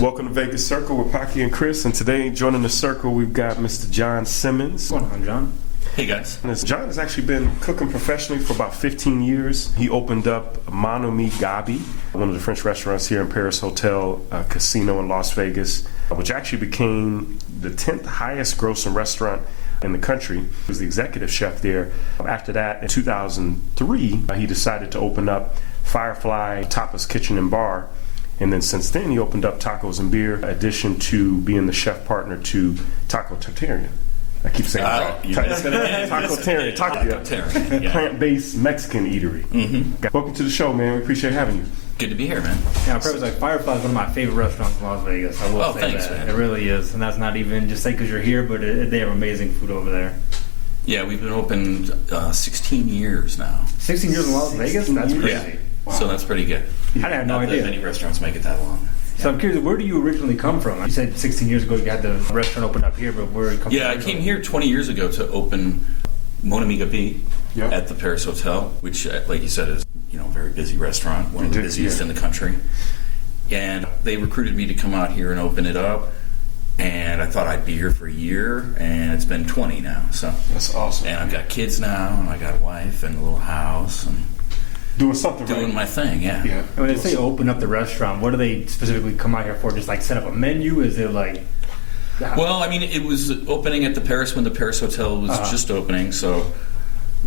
Welcome to Vegas Circle with Paki and Chris, and today joining the circle we've got Mr. John Simmons. What's going on, John? Hey guys. John has actually been cooking professionally for about 15 years. He opened up Mon Ami Gabi, one of the French restaurants here in Paris Hotel Casino in Las Vegas, which actually became the 10th highest grossing restaurant in the country. He was the executive chef there. After that, in 2003, he decided to open up Firefly Tapas Kitchen and Bar. And then since then, he opened up Tacos and Beer, in addition to being the chef partner to Taco Tartarian. I keep saying Taco Tartarian, Yeah. Plant-based Mexican eatery. Mm-hmm. Welcome to the show, man. We appreciate having you. Good to be here, man. Yeah, I was like, Firefly is one of my favorite restaurants in Las Vegas. I will say thanks, that. man. It really is. And that's not even just say because you're here, but they have amazing food over there. Yeah, we've been open 16 years now. 16 years in Las Vegas? That's crazy. Yeah. Wow. So that's pretty good. I had no idea. Not that many restaurants make it that long. So I'm curious, where do you originally come from? You said 16 years ago you had the restaurant open up here, but where did it come from? Yeah, I came here 20 years ago to open Mon Ami Gabi at the Paris Hotel, which, like you said, is a very busy restaurant, one of the busiest in the country. And they recruited me to come out here and open it up. And I thought I'd be here for a year, and it's been 20 now. So that's awesome. And I've got kids now, and I got a wife and a little house, and doing my thing. Yeah. When they say open up the restaurant, what do they specifically come out here for? Just like set up a menu? Is it like? Well, I mean, it was opening at the Paris when the Paris Hotel was just opening. So,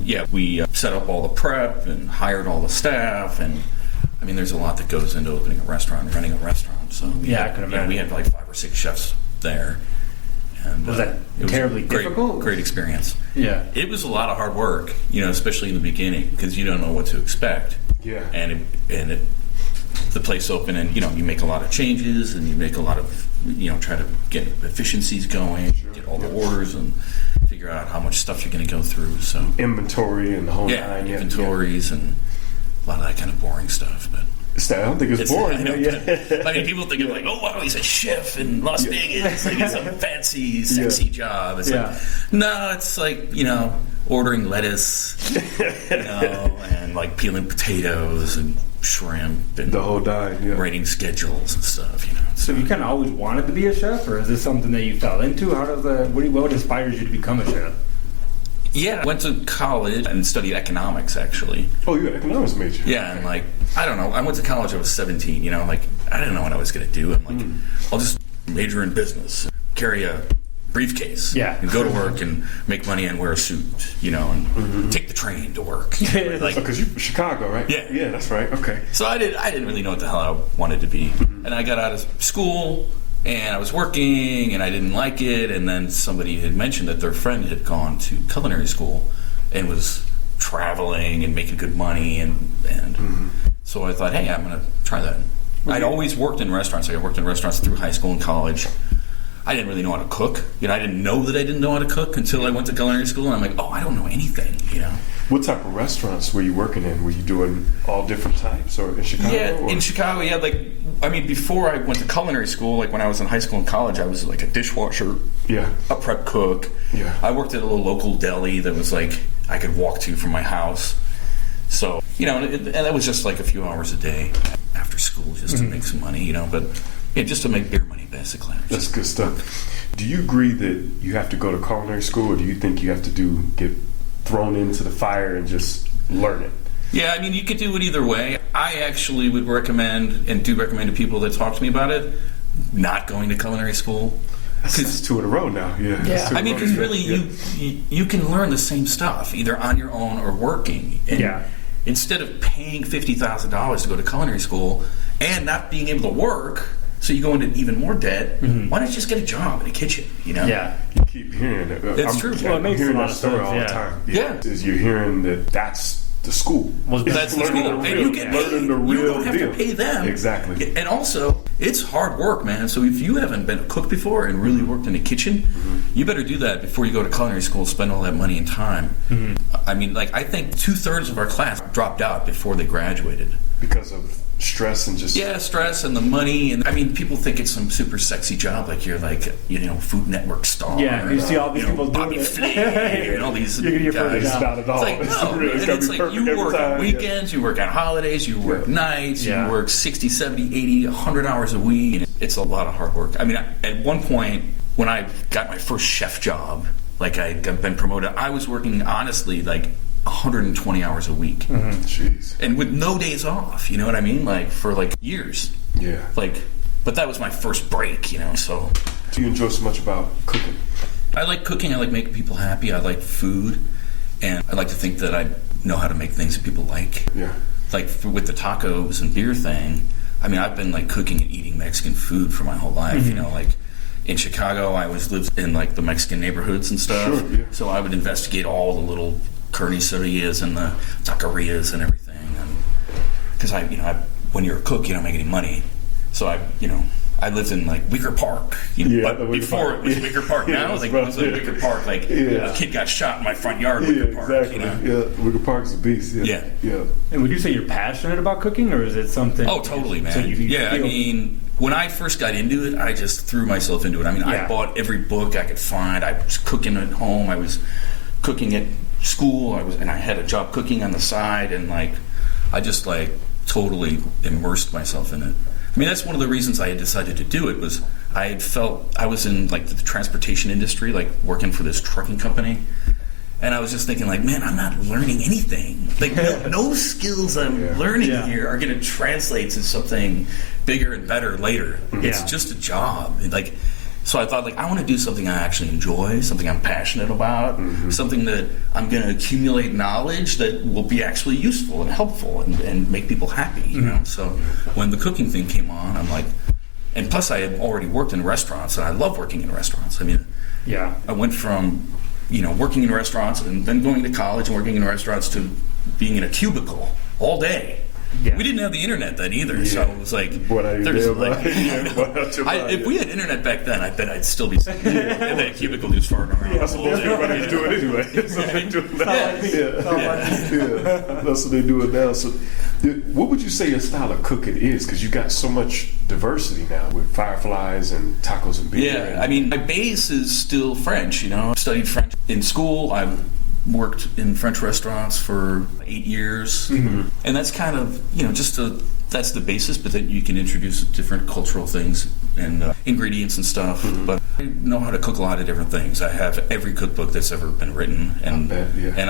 yeah, we set up all the prep and hired all the staff, and I mean, there's a lot that goes into opening a restaurant, running a restaurant. So I can imagine. We had like 5 or 6 chefs there. And, was that terribly difficult? Great experience. Yeah. It was a lot of hard work, especially in the beginning, because you don't know what to expect. Yeah. And the place opened, and you make a lot of changes, and you make a lot of try to get efficiencies going, get all the orders, and figure out how much stuff you're going to go through. So inventory and the whole nine. Inventories and a lot of that kind of boring stuff, but. I don't think it's boring. I mean, people think of like, oh wow, he's a chef in Las Vegas. Like it's a fancy, sexy job. It's like, no, it's like ordering lettuce, and like peeling potatoes and shrimp and the whole dime. Yeah. Writing schedules and stuff. So you kind of always wanted to be a chef, or is this something that you fell into? What inspires you to become a chef? Yeah, I went to college and studied economics, actually. Oh, you're an economics major? Yeah, and I don't know. I went to college, I was 17, I didn't know what I was going to do. I'm like, I'll just major in business, carry a briefcase, and go to work and make money and wear a suit, and take the train to work. Because you're from Chicago, right? Yeah. Yeah, that's right. Okay. So I didn't really know what the hell I wanted to be. And I got out of school, and I was working, and I didn't like it, and then somebody had mentioned that their friend had gone to culinary school and was traveling and making good money, and so I thought, hey, I'm going to try that. I'd always worked in restaurants. I worked in restaurants through high school and college. I didn't really know how to cook. I didn't know that I didn't know how to cook until I went to culinary school, and I'm like, oh, I don't know anything, What type of restaurants were you working in? Were you doing all different types, or in Chicago? Yeah, in Chicago, before I went to culinary school, when I was in high school and college, I was like a dishwasher, a prep cook. Yeah. I worked at a little local deli that was I could walk to from my house. So, and that was just like a few hours a day after school just to make some money, but just to make beer money, basically. That's good stuff. Do you agree that you have to go to culinary school, or do you think you have to get thrown into the fire and just learn it? Yeah, I mean, you could do it either way. I actually would recommend, and do recommend to people that talk to me about it, not going to culinary school. That's 2 in a row now. Yeah. I mean, because really, you can learn the same stuff either on your own or working. And instead of paying $50,000 to go to culinary school and not being able to work, so you go into even more debt, why don't you just get a job in a kitchen, Yeah. You keep hearing it. It's true. I'm hearing that story all the time. Yeah. Is you're hearing that's the school. Well, that's the school. And you get paid. The real you don't have to pay them. Exactly. And also, it's hard work, man. So if you haven't been a cook before and really worked in a kitchen, you better do that before you go to culinary school, spend all that money and time. I mean, I think 2/3 of our class dropped out before they graduated. Because of stress and just stress and the money, and I mean, people think it's some super sexy job, like you're like Food Network star. Yeah, you see all these people doing Bobby it. Flay and all these You're gonna get guys. first job. not at all. It's like, no, really, and gotta it's be like perfect you every work time, on weekends, you work on holidays, you work nights, you work 60, 70, 80, 100 hours a week. It's a lot of hard work. I mean, at one point, when I got my first chef job, like I've been promoted, I was working, honestly, like 120 hours a week. Jeez. And with no days off, you know what I mean? Like, for like years. Yeah. Like, but that was my first break, so. What do you enjoy so much about cooking? I like cooking. I like making people happy. I like food. And I like to think that I know how to make things that people like. Yeah. Like with the tacos and beer thing, I mean, I've been like cooking and eating Mexican food for my whole life, like in Chicago, I always lived in like the Mexican neighborhoods and stuff. Sure, yeah. So I would investigate all the little carnicerias and the taquerias and everything. Because when you're a cook, you don't make any money. So I lived in like Wicker Park, but before it was Wicker Park. Now it was like Wicker Park. Like a kid got shot in my front yard. Wicker Park, exactly. Yeah, Wicker Park's a beast. Yeah. And would you say you're passionate about cooking, or is it something? Oh, totally, man. So I mean, when I first got into it, I just threw myself into it. I mean, I bought every book I could find. I was cooking at home. I was cooking at school. And I had a job cooking on the side, and like I just like totally immersed myself in it. I mean, that's one of the reasons I had decided to do it. Was I had felt I was in like the transportation industry, like working for this trucking company, and I was just thinking like, man, I'm not learning anything. Like no skills I'm learning here are going to translate to something bigger and better later. It's just a job. Like, so I thought like I want to do something I actually enjoy, something I'm passionate about, something that I'm going to accumulate knowledge that will be actually useful and helpful and make people happy. So when the cooking thing came on, I'm like, and plus I had already worked in restaurants, and I love working in restaurants. I mean, I went from working in restaurants and then going to college and working in restaurants to being in a cubicle all day. We didn't have the internet then either, so it was like, if we had internet back then, I bet I'd still be sitting in that cubicle just farting around. That's what everybody's doing anyway. That's what they do now. That's what they do it now. So, what would you say your style of cooking is? Because you got so much diversity now with Fireflies and Tacos and beer. Yeah, I mean, my base is still French. I studied French in school. I worked in French restaurants for 8 years, and that's kind of that's the basis. But then you can introduce different cultural things and ingredients and stuff. But I know how to cook a lot of different things. I have every cookbook that's ever been written, and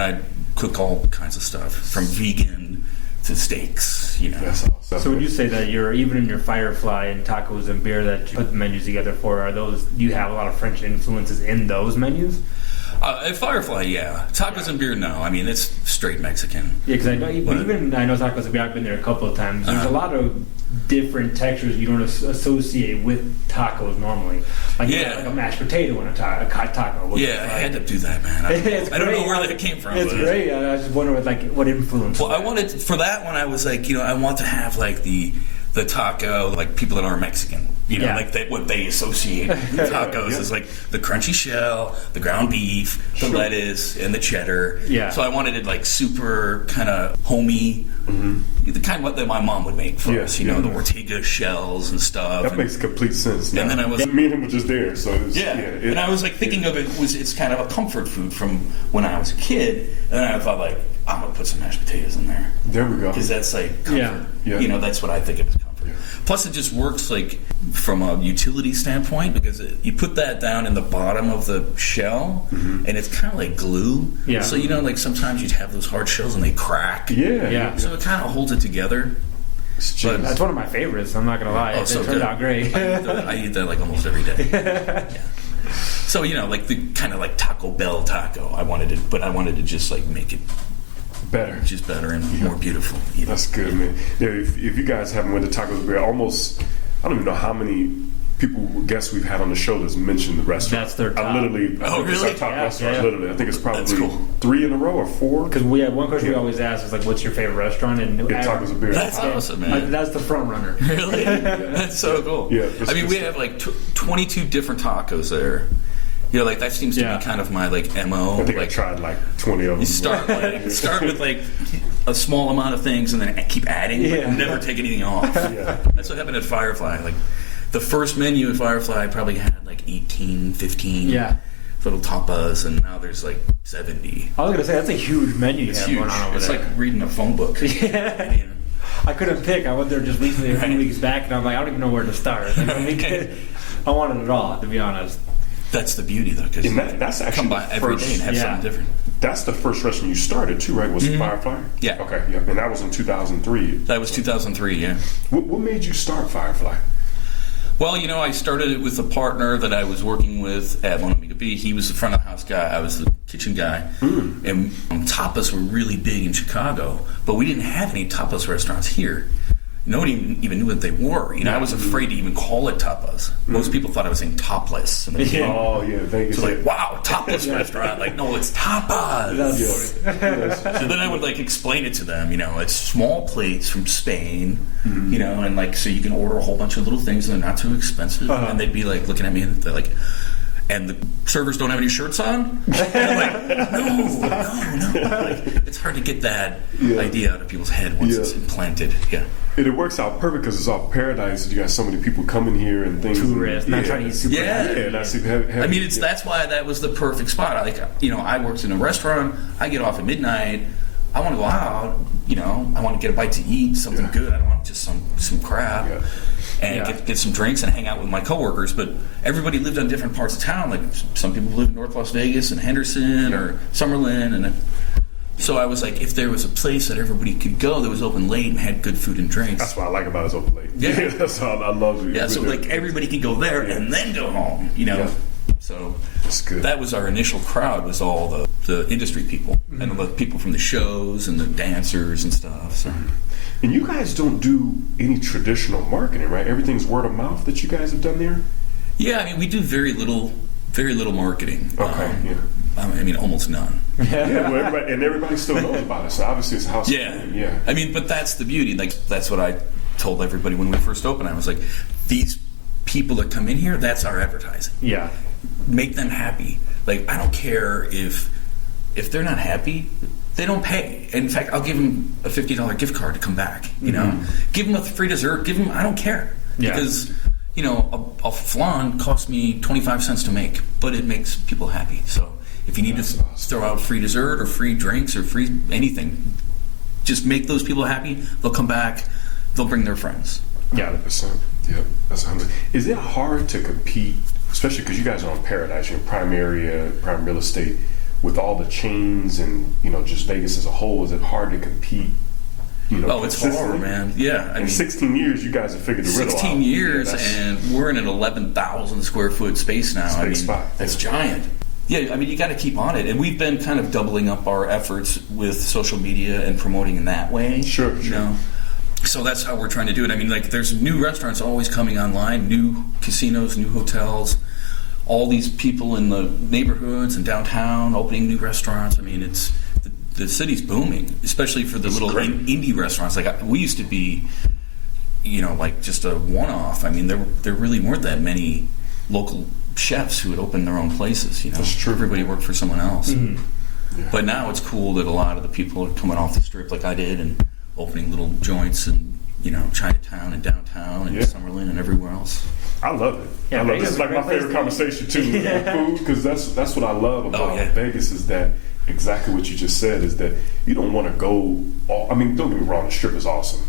I cook all kinds of stuff from vegan to steaks. That's awesome. So would you say that you're even in your Firefly and Tacos and beer that you put the menus together for? Do you have a lot of French influences in those menus? At Firefly, Tacos and beer, no. I mean, it's straight Mexican. Yeah, because I know Tacos and beer. I've been there a couple of times. There's a lot of different textures you don't associate with tacos normally. Like a mashed potato and a taco. I had to do that, man. I don't know where that came from. It's great. I just wonder what influence. Well, I wanted for that one. I was like, I want to have like the taco, like people that are Mexican. Like what they associate with tacos is like the crunchy shell, the ground beef, the lettuce, and the cheddar. Yeah. So I wanted it like super kind of homey, the kind of that my mom would make for us. The Ortega shells and stuff. That makes complete sense. Now. And then I was me and him were just there, so it was, and I was like thinking of it's kind of a comfort food from when I was a kid, and then I thought like I'm gonna put some mashed potatoes in there. There we go. Because that's like comfort. Yeah. That's what I think of as comfort. Plus, it just works like from a utility standpoint because you put that down in the bottom of the shell, and it's kind of like glue. Yeah. So like sometimes you'd have those hard shells and they crack. Yeah. So it kind of holds it together. But that's one of my favorites. I'm not gonna lie. It turned out great. I eat that like almost every day. So like the kind of like Taco Bell taco. I wanted to just like make it better, just better and more beautiful. That's good, man. If you guys haven't went to Tacos Beer, almost I don't even know how many guests we've had on the show that's mentioned the restaurant. That's their top. I literally, it's our top restaurant. Literally, I think it's probably 3 in a row or 4. Because we have one question we always ask is like, "What's your favorite restaurant?" And Tacos and Beer. That's awesome, man. That's the front runner. Really? That's so cool. Yeah. I mean, we have like 22 different tacos there. Like that seems to be kind of my like MO. I think I tried like 20 of them. You start with like a small amount of things and then keep adding, but never take anything off. That's what happened at Firefly. Like the first menu at Firefly probably had like 18, 15 little tapas, and now there's like 70. I was gonna say that's a huge menu. It's you have huge. Going on over it's there. like reading a phone book. Yeah. I couldn't pick. I went there just recently a few weeks back, and I'm like, I don't even know where to start. I wanted it all, to be honest. That's the beauty, though, because that's actually come by every day and have something different. That's the first restaurant you started too, right? Was Firefly? Yeah. Okay. Yeah. And that was in 2003. That was 2003. Yeah. What made you start Firefly? Well, I started it with a partner that I was working with at One Omega B. He was the front of the house guy. I was the kitchen guy. And tapas were really big in Chicago, but we didn't have any tapas restaurants here. Nobody even knew what they were. I was afraid to even call it tapas. Most people thought I was saying topless. And Vegas. So like, wow, topless restaurant. Like, no, it's tapas. So then I would like explain it to them. It's small plates from Spain. And like, so you can order a whole bunch of little things and they're not too expensive. And they'd be like looking at me and they're like, and the servers don't have any shirts on? And I'm like, no. Like, it's hard to get that idea out of people's head once it's implanted. Yeah. And it works out perfect because it's all paradise. You got so many people coming here and things. Tourists, not trying to eat super heavy. Not super heavy. I mean, that's why that was the perfect spot. I worked in a restaurant. I get off at midnight. I want to go out. I want to get a bite to eat, something good. I don't want just some crap. And get some drinks and hang out with my coworkers. But everybody lived on different parts of town. Like some people lived in North Las Vegas and Henderson or Summerlin. And so I was like, if there was a place that everybody could go that was open late and had good food and drinks. That's what I like about it, it's open late. Yeah. That's all I love it. Yeah, so like everybody could go there and then go home, So that's good. That was our initial crowd, was all the industry people and the people from the shows and the dancers and stuff. So. And you guys don't do any traditional marketing, right? Everything's word of mouth that you guys have done there? Yeah, I mean, we do very little marketing. Okay, I mean, almost none. Well, everybody still knows about it, so obviously it's a house. Yeah. I mean, but that's the beauty. Like, that's what I told everybody when we first opened. I was like, these people that come in here, that's our advertising. Yeah. Make them happy. Like, I don't care if they're not happy, they don't pay. In fact, I'll give them a $50 gift card to come back. Give them a free dessert. I don't care because a flan costs me 25 cents to make, but it makes people happy. So if you need to throw out free dessert or free drinks or free anything, just make those people happy. They'll come back. They'll bring their friends. 100%. Yep, that's 100. Is it hard to compete, especially because you guys are on Paradise, you're in prime area, prime real estate, with all the chains and just Vegas as a whole? Is it hard to compete? It's hard, man. Yeah, in 16 years, you guys have figured the riddle out. 16 years, and we're in an 11,000 square foot space now. That's giant. Yeah, I mean, you got to keep on it, and we've been kind of doubling up our efforts with social media and promoting in that way. Sure. So that's how we're trying to do it. I mean, like, there's new restaurants always coming online, new casinos, new hotels. All these people in the neighborhoods and downtown opening new restaurants. I mean, the city's booming, especially for the little indie restaurants. Like, we used to be, like just a one-off. I mean, there really weren't that many local chefs who would open their own places. That's true. Everybody worked for someone else. Yeah. But now it's cool that a lot of the people are coming off the strip like I did and opening little joints in Chinatown and downtown and Summerlin and everywhere else. I love it. Yeah, This is like my favorite conversation too. Food, because that's what I love about Vegas is that exactly what you just said is that you don't want to go. I mean, don't get me wrong, the strip is awesome,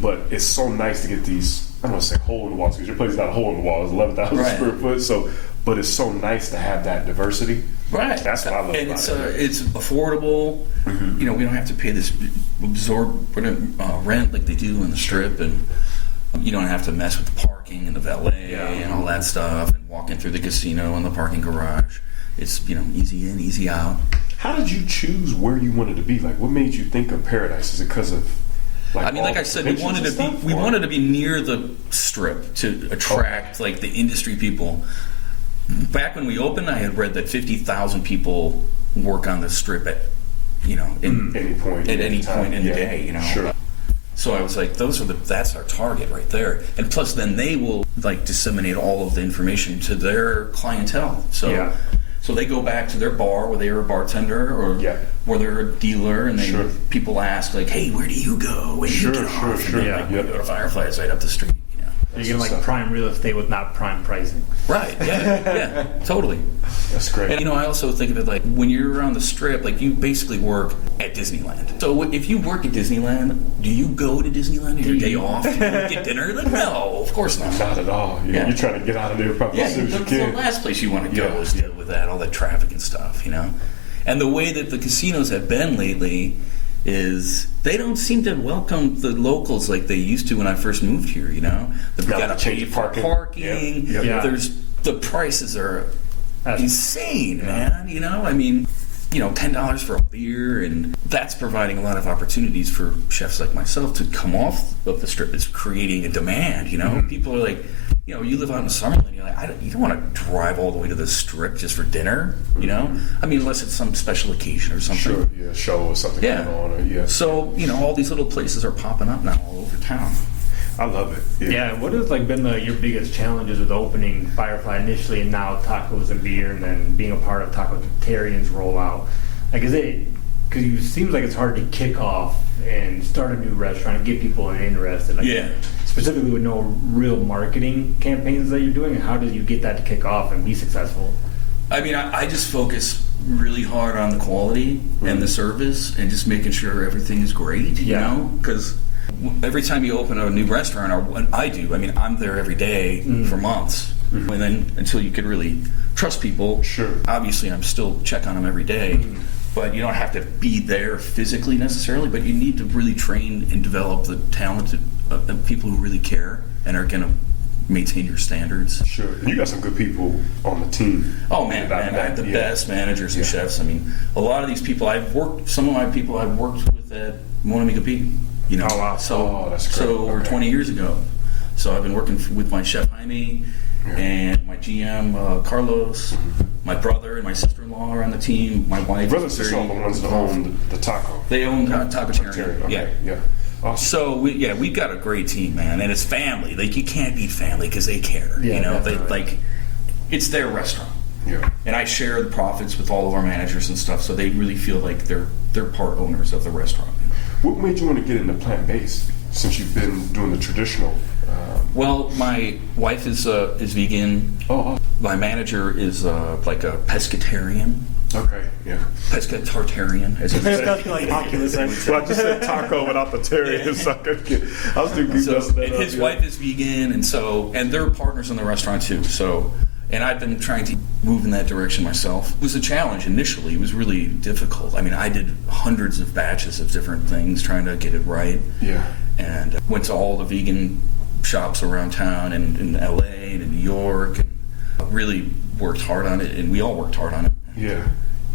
but it's so nice to get these. I don't want to say hole in the walls because your place is not a hole in the wall; it's 11,000 square foot. So, but it's so nice to have that diversity. Right. That's what I love. And about it. It's affordable. We don't have to pay this rent like they do in the strip, and you don't have to mess with the parking and the valet and all that stuff, and walking through the casino and the parking garage. It's easy in, easy out. How did you choose where you wanted to be? Like, what made you think of Paradise? Is it because of like I said, we wanted to be near the strip to attract like the industry people. Back when we opened, I had read that 50,000 people work on the strip at any point in the day. Sure. So I was like, that's our target right there. And plus, then they will like disseminate all of the information to their clientele. So So they go back to their bar where they were a bartender or where they're a dealer, and people ask like, "Hey, where do you go when you get off?" And they're like, "We go to Firefly. It's right up the street." You know, you're getting like prime real estate with not prime pricing. Right? Yeah, totally. That's great. And I also think of it like when you're around the Strip, like you basically work at Disneyland. So if you work at Disneyland, do you go to Disneyland on your day off to get dinner? Like, no, of course not. Not at all. You're trying to get out of there probably as soon as you can. The last place you want to go is deal with that, all that traffic and stuff, you know. And the way that the casinos have been lately is they don't seem to welcome the locals like they used to when I first moved here, you know. They've got to pay for parking. There's the prices are insane, man. You know, I mean, $10 for a beer, and that's providing a lot of opportunities for chefs like myself to come off of the Strip. It's creating a demand, you know. People are like, you live out in Summerlin, you're like, you don't want to drive all the way to the Strip just for dinner, you know. I mean, unless it's some special occasion or something. Sure, show or something going on. So, all these little places are popping up now all over town. I love it. Yeah. What has been your biggest challenges with opening Firefly initially, and now tacos and beer, and then being a part of Tacotarian's rollout? Like, is it because it seems like it's hard to kick off and start a new restaurant and get people interested? Like, specifically with no real marketing campaigns that you're doing. How do you get that to kick off and be successful? I mean, I just focus really hard on the quality and the service and just making sure everything is great. You know, because every time you open a new restaurant, or what I do, I mean, I'm there every day for months. And then until you could really trust people, obviously I'm still check on them every day. But you don't have to be there physically necessarily, but you need to really train and develop the talented people who really care and are going to maintain your standards. Sure. And you got some good people on the team. Oh, man, I have the best managers and chefs. I mean, a lot of these people some of my people I've worked with at Mona Mica Peak. Oh, wow. So, that's great. So over 20 years ago. So I've been working with my chef Jaime and my GM Carlos, my brother and my sister-in-law are on the team. My wife. Brother and sister-in-law are the ones that own the taco. They own Tacotarian. Okay. Yeah. Awesome. So we've got a great team, man, and it's family. Like, you can't beat family because they care. It's their restaurant. Yeah. And I share the profits with all of our managers and stuff, so they really feel like they're part owners of the restaurant. What made you want to get into plant-based since you've been doing the traditional? Well, my wife is vegan. Oh. My manager is like a pescatarian. Okay, yeah. Pescatarian, as you say. Well, I just said taco without the terrian, so I was doing and his wife is vegan, and they're partners in the restaurant too. So, and I've been trying to move in that direction myself. It was a challenge initially. It was really difficult. I mean, I did hundreds of batches of different things trying to get it right. Yeah. And went to all the vegan shops around town and in LA and in New York, and really worked hard on it, and we all worked hard on it. Yeah.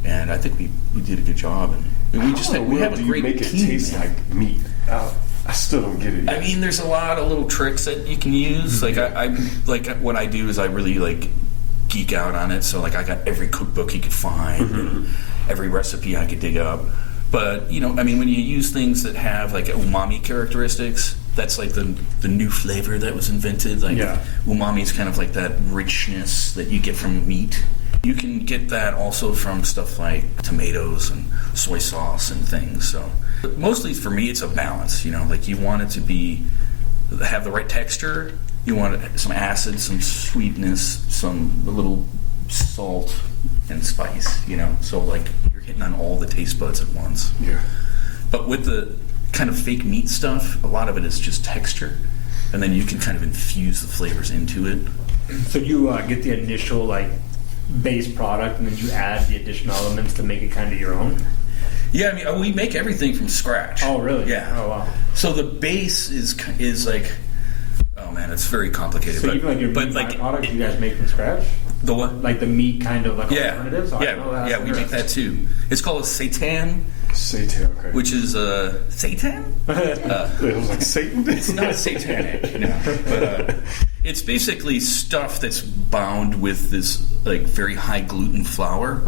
And I think we did a good job, and we have a great make it team. Taste like meat? I still don't get it yet. I mean, there's a lot of little tricks that you can use. Like what I do is I really geek out on it. So I got every cookbook you could find, and every recipe I could dig up. But I mean, when you use things that have umami characteristics, that's the new flavor that was invented. Umami is kind of like that richness that you get from meat. You can get that also from stuff like tomatoes and soy sauce and things. So mostly for me, it's a balance. You want it to have the right texture. You want some acid, some sweetness, a little salt and spice. So you're hitting on all the taste buds at once. Yeah. But with the kind of fake meat stuff, a lot of it is just texture, and then you can kind of infuse the flavors into it. So you get the initial base product, and then you add the additional elements to make it kind of your own? Yeah, I mean, we make everything from scratch. Oh, really? Yeah. Oh, wow. So the base is like, oh man, it's very complicated. So even your meat products you guys make from scratch? The what? Like the meat kind of alternatives? Yeah, we make that too. It's called a seitan. Seitan, okay. Which is seitan? It was like Satan? It's not satanic, but it's basically stuff that's bound with this very high gluten flour,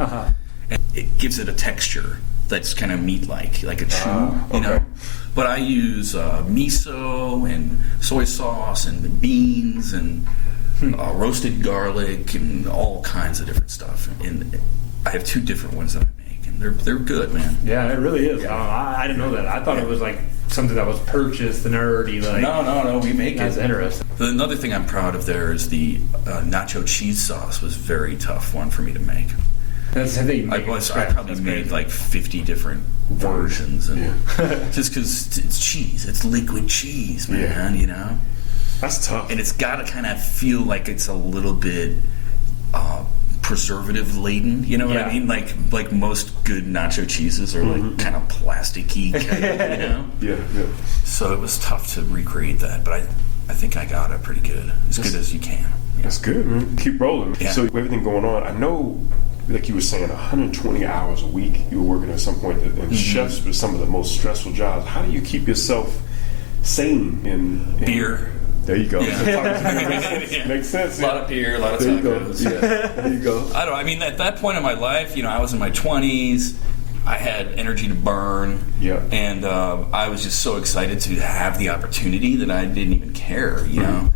and it gives it a texture that's kind of meat-like, like a chew, you know. But I use miso and soy sauce and beans and roasted garlic, and all kinds of different stuff. And I have 2 different ones that I make, and they're good, man. Yeah, it really is. Yeah. I didn't know that. I thought it was like something that was purchased and already like. No, we make That's it. interesting. Another thing I'm proud of there is the nacho cheese sauce was a very tough one for me to make. That's the thing. I probably made like 50 different versions, and just because it's cheese, it's liquid cheese, man. You know, That's tough. and it's got to kind of feel like it's a little bit preservative laden. You know what I Yeah. mean? Like most good nacho cheeses are like kind of plasticky, kind of, you know. Yeah. So it was tough to recreate that, but I think I got it pretty good, as good as you can. That's good, man. Keep rolling. Yeah. So everything going on, I know, like you were saying, 120 hours a week you were working at some point, and chefs were some of the most stressful jobs. How do you keep yourself sane in Beer. There you go. Yeah. Makes sense. A lot of beer, a lot of There you go. tacos. Yeah. There you go. I don't know. I mean, at that point in my life, you know, I was in my 20s. I had energy to burn. Yeah. And I was just so excited to have the opportunity that I didn't even care, you know.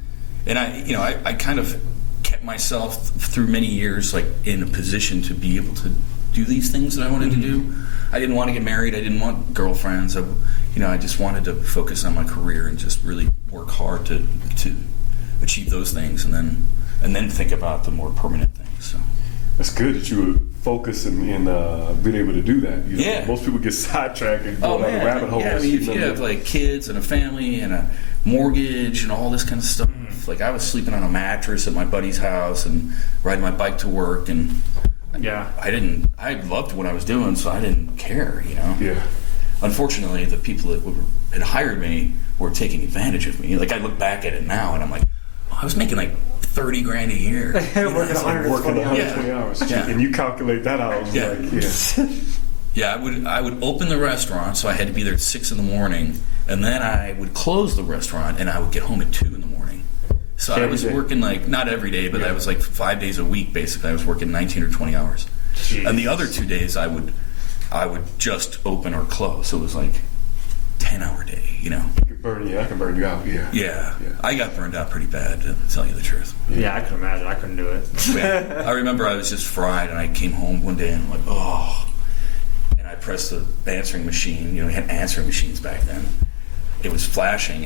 And I kind of kept myself through many years, like, in a position to be able to do these things that I wanted to do. I didn't want to get married. I didn't want girlfriends. I just wanted to focus on my career and just really work hard to achieve those things, and then think about the more permanent things. So That's good that you were focused and being able to do that. You know, Yeah. Most people get sidetracked and go down rabbit holes. Yeah, I mean, if you have like kids and a family and a mortgage and all this kind of stuff, like I was sleeping on a mattress at my buddy's house and riding my bike to work, and Yeah. I loved what I was doing, so I didn't care, you know. Yeah. Unfortunately, the people that had hired me were taking advantage of me. Like, I look back at it now, and I'm like, oh, I was making like $30,000 a year. Working It's like working 120 hours. Yeah. And you calculate that out. It's Yeah. like, Yeah, I would open the restaurant, so I had to be there at 6 in the morning, and then I would close the restaurant, and I would get home at 2 in the morning. So I Every was day. working like, not every day, but I was like 5 days a week, basically. I was working 19 or 20 hours. Jeez. And the other 2 days, I would just open or close. So it was like 10-hour day, you know. I can burn you out. Yeah. Yeah, I got burned out pretty bad, to tell you the truth. Yeah, I can imagine. I couldn't do it. Yeah. I remember I was just fried, and I came home one day and I'm like, oh. And I pressed the answering machine. You know, we had answering machines back then. It was flashing,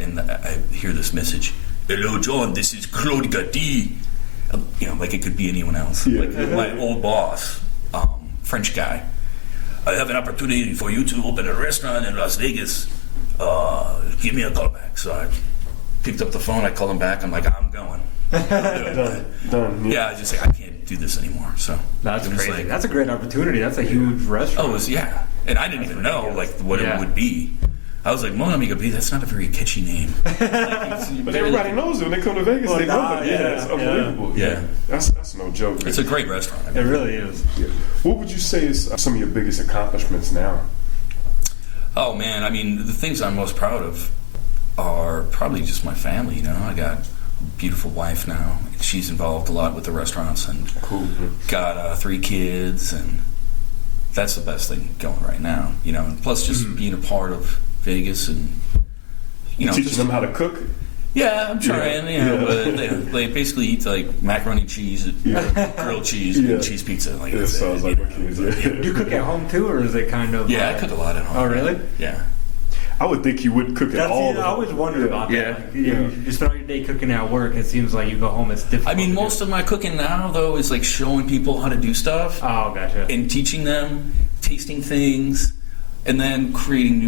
and I hear this message: "Hello, John. This is Claude Gatti." You know, like it could be anyone else. Yeah. Like my old boss, French guy. I have an opportunity for you to open a restaurant in Las Vegas. Give me a call back. So I picked up the phone. I called him back. I'm like, I'm going. I'll do it. Done. Yeah, I just like, I can't do this anymore. So That's it was crazy. like- That's a great opportunity. That's a huge restaurant. oh, it was, yeah. And I didn't even know like what Yeah. it would be. I was like, Mon Amigo B, that's not a very catchy name. But everybody knows it when they come to Vegas. Well, They know it. yeah, It's unbelievable. yeah. That's no joke. It's a great restaurant. I It mean. really is. Yeah. What would you say is some of your biggest accomplishments now? Oh man, I mean, the things I'm most proud of are probably just my family. You know, I got a beautiful wife now. She's involved a lot with the restaurants, and Cool. got 3 kids, and that's the best thing going right now. You know, and plus just being a part of Vegas, and you know, Teaching just- them how to cook. yeah, I'm trying. Yeah. You know, Yeah. but they basically eat like macaroni and cheese, grilled cheese, Yeah. and cheese pizza. Like That that's it, sounds you like know. my kids. Yeah. Do you cook at home too, or is it kind of? Yeah, I cook a lot at home. Oh, really? Yeah. I would think you would cook it That's, all. I always wondered about Yeah. that. Like, you spend all your day cooking at work. It seems like you go home, it's difficult. I mean, to do. most of my cooking now though is like showing people how to do stuff Oh, gotcha. and teaching them, tasting things, and then creating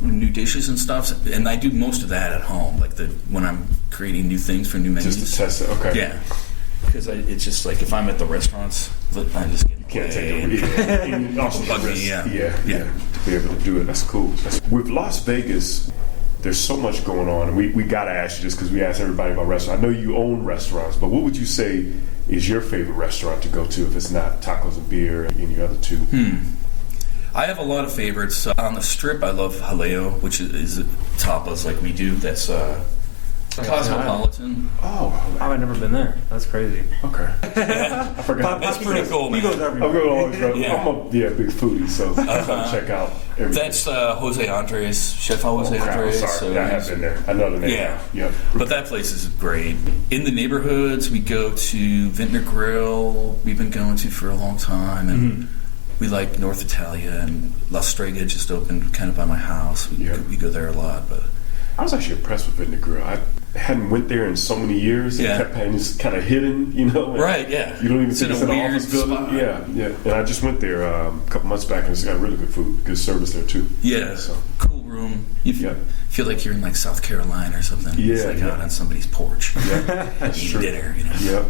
new dishes and stuff. And I do most of that at home, like when I'm creating new things for new menus. Just to test it. Okay. Yeah, because it's just like if I'm at the restaurants, I just get Can't take away it. and- Yeah. And also Bug the me, risk. yeah. Yeah. Yeah. To be able to do it. That's cool. With Las Vegas, there's so much going on. And we got to ask you this because we ask everybody about restaurants. I know you own restaurants, but what would you say is your favorite restaurant to go to if it's not tacos and beer and any other two? I have a lot of favorites. On the Strip, I love Jaleo, which is tapas like we do. That's Cosmopolitan. Oh, I've never been there. That's crazy. okay. I forgot. That's pretty cool, He man. goes I'm everywhere. going to always go. Yeah. I'm a big foodie, so I'm gonna check out everything. That's Jose Andres, Chef Jose crap, I'm Andres. sorry. So Yeah, I have he's- been there. I know the name. Yeah. Yep. But that place is great. In the neighborhoods, we go to Vintner Grill. We've been going to for a long time, and we like North Italia, and La Strega just opened kind of by my house. We go there a lot, but I was actually impressed with Vintner Grill. I hadn't went there in so many years. Yeah. It kept having just kind of hidden, you know. and right, yeah. You don't even It's think in it's a in an weird office building. spot. Yeah. And I just went there a couple months back, and it's got really good food, good service there too. Yeah, So. cool room. You Yeah. feel like you're in like South Carolina or something. Yeah, It's like yeah. out on somebody's porch. Yeah, that's Eating true. dinner, you know. Yeah.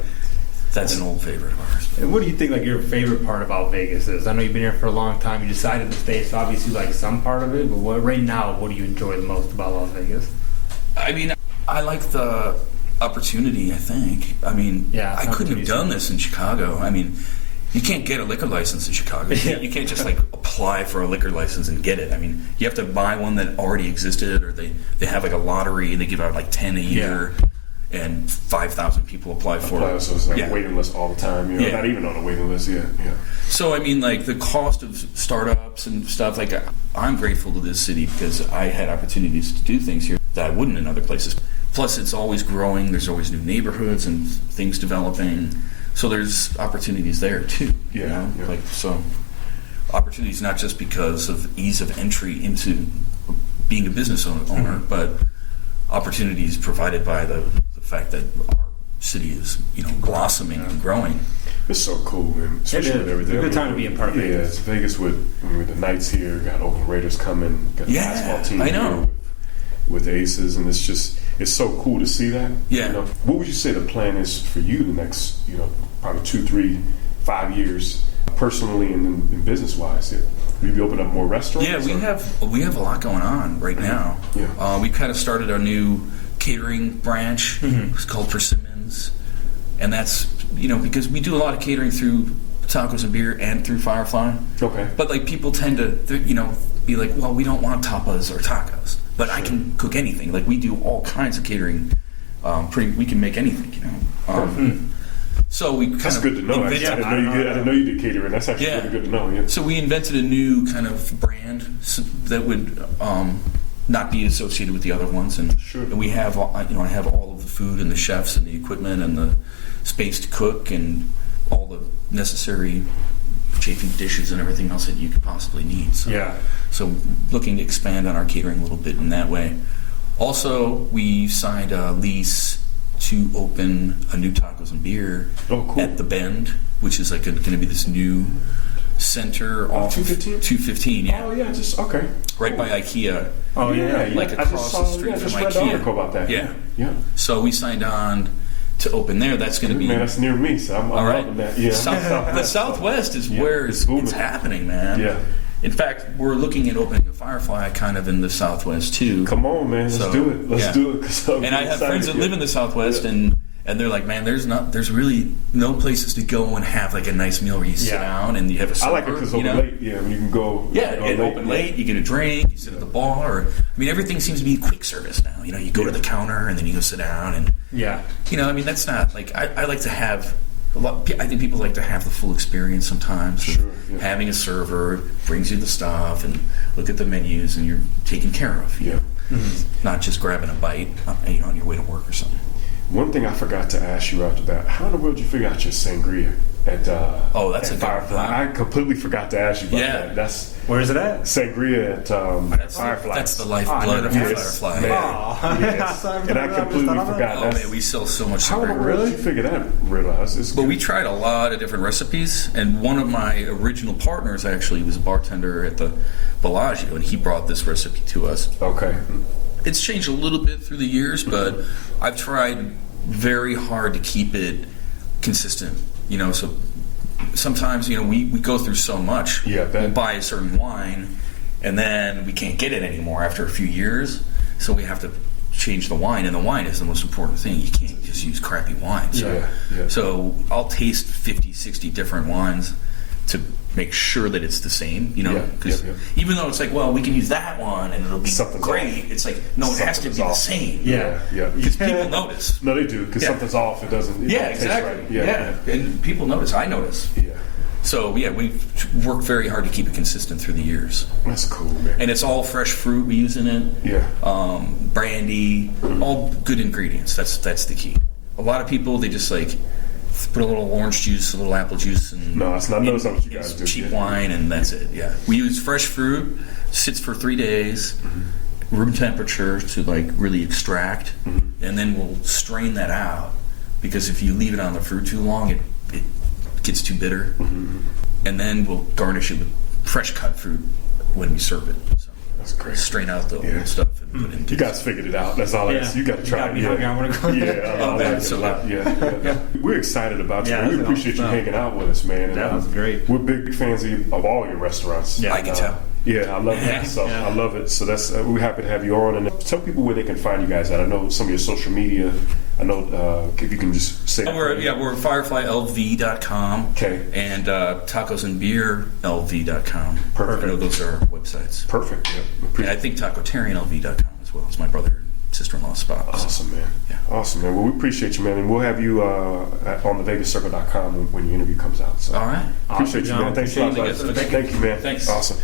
That's an old favorite of ours. And what do you think like your favorite part about Vegas is? I know you've been here for a long time. You decided to stay, so obviously you like some part of it. But right now, what do you enjoy the most about Las Vegas? I mean, I like the opportunity, I think. I mean, Yeah, I couldn't have opportunities. done this in Chicago. I mean, you can't get a liquor license in Chicago. You can't just like apply for a liquor license and get it. I mean, you have to buy one that already existed, or they have like a lottery and they give out like 10 a year, and 5,000 people apply for it. So it's like Yeah. waiting list all the time. You know, Yeah. not even on a waiting list. Yeah. So I mean, like the cost of startups and stuff. Like I'm grateful to this city because I had opportunities to do things here that I wouldn't in other places. Plus, it's always growing. There's always new neighborhoods and things developing. So there's opportunities there too. You Yeah, know? yeah. Like so, opportunities not just because of ease of entry into being a business owner, but opportunities provided by the fact that our city is blossoming and growing. It's so cool, man. Especially It is. with everything. It's a good time to be in part of Yeah, Vegas. it's Vegas with the Knights here, got Oakland Raiders coming, got the Yeah, basketball team I know. here with the Aces, and it's so cool to see that. Yeah. You know? What would you say the plan is for you the next, probably 2, 3, 5 years, personally and business wise? Will you be opening up more restaurants? Yeah, or- we have a lot going on right now. Yeah. We kind of started our new catering branch. It's called Persimmons, and that's because we do a lot of catering through Tacos and Beer and through Firefly. Okay. But like people tend to be like, well, we don't want tapas or tacos, but I can cook anything. Like we do all kinds of catering. We can make anything. So we kind That's of good to know. Actually. invented- I didn't know you did catering. That's actually Yeah. really good to know. Yeah. So we invented a new kind of brand that would not be associated with the other ones, and, Sure. and we have I have all of the food and the chefs and the equipment and the space to cook and all the necessary chafing dishes and everything else that you could possibly need. So looking to expand on our catering a little bit in that way. Also, we signed a lease to open a new Tacos and Beer at the Bend, which is like going to be this new center off 215? 215, yeah. Oh yeah, just okay. Right by IKEA. Oh yeah. Like I across the street I from just read the IKEA. article about that. Yeah. Yeah. So we signed on to open there. That's going to be Man, that's near me, so I'm all right. loving that. Yeah. The Southwest is where it's it's booming. happening, man. Yeah. In fact, we're looking at opening a Firefly kind of in the Southwest too. Come on, man, let's So, do it. Let's yeah. do it. 'Cause I'm And I have excited. friends that live in the Southwest, Yeah. and they're like, man, there's really no places to go and have like a nice meal where you sit down and you have a I server. like it because open late. Yeah, when you can go. Yeah, go and open late. You get a drink. You sit at the bar. I mean, everything seems to be quick service now. You go to the counter and then you go sit down and I mean, that's not like I like to have. I think people like to have the full experience sometimes. Sure, yeah. Having a server brings you the stuff and look at the menus and you're taken care of. Yeah. Not just grabbing a bite, on your way to work or something. One thing I forgot to ask you after that: how in the world did you figure out your sangria at? That's at a good Firefly. one. I completely forgot to ask you about Yeah. that. That's Where is it at? sangria at Firefly. That's the lifeblood of Yes, Firefly. man. Oh. Yes. And I completely forgot. Oh That's- man, we sell so much. How in the sangria. world did you figure that? Realize it's But good. we tried a lot of different recipes, and one of my original partners actually was a bartender at the Bellagio, and he brought this recipe to us. Okay. It's changed a little bit through the years, but I've tried very hard to keep it consistent. So sometimes we go through so much. Yeah, we'll buy a certain wine, and then we can't get it anymore after a few years, so we have to change the wine, and the wine is the most important thing. You can't just use crappy wine. So, Yeah. so I'll taste 50, 60 different wines to make sure that it's the same, you know, Yeah, because even though it's like, well, we can use that one and it'll be Something's great. off. It's like, no, it has to be the off. same. Yeah. Because people notice. No, they do, because something's off. It doesn't. It Yeah, don't taste exactly. right. Yeah. And people notice. I notice. Yeah. So yeah, we've worked very hard to keep it consistent through the years. That's cool, man. And it's all fresh fruit we use in it. Yeah. Brandy, all good ingredients. That's the key. A lot of people, they just like put a little orange juice, a little apple juice, and No, it's not. No, it's not what you guys do. cheap wine, and that's it. Yeah, we use fresh fruit, sits for 3 days, room temperature to like really extract, and then we'll strain that out, because if you leave it on the fruit too long, it gets too bitter, and then we'll garnish it with fresh cut fruit when we serve it. So That's great. strain out the old stuff and put it in. You guys figured it out. That's all I ask. You got to try it. I want to go. Yeah, I like it so a lot. Yeah. We're excited about you. Yeah, man. We that's appreciate you awesome. hanging out with us, man. And, That was great. We're big fans of all your restaurants. Yeah. I can tell. Yeah, I love it. So Yeah. I love it. So that's we're happy to have you on. And tell people where they can find you guys at. I know some of your social media. I know if you can just say. We're fireflylv.com. Okay. And tacosandbeerlv.com. Perfect. I know those are our websites. Perfect. Yeah. And I Appreciate think tacotarianlv.com as well. It's my brother and sister-in-law's spot. So. Awesome, man. Yeah. Awesome, man. Well, we appreciate you, man. And we'll have you on thevegascircle.com when your interview comes out. So. All right. Appreciate you, John. man. Thanks a lot, Appreciate brother. it. Thank you, man. Thanks. Awesome.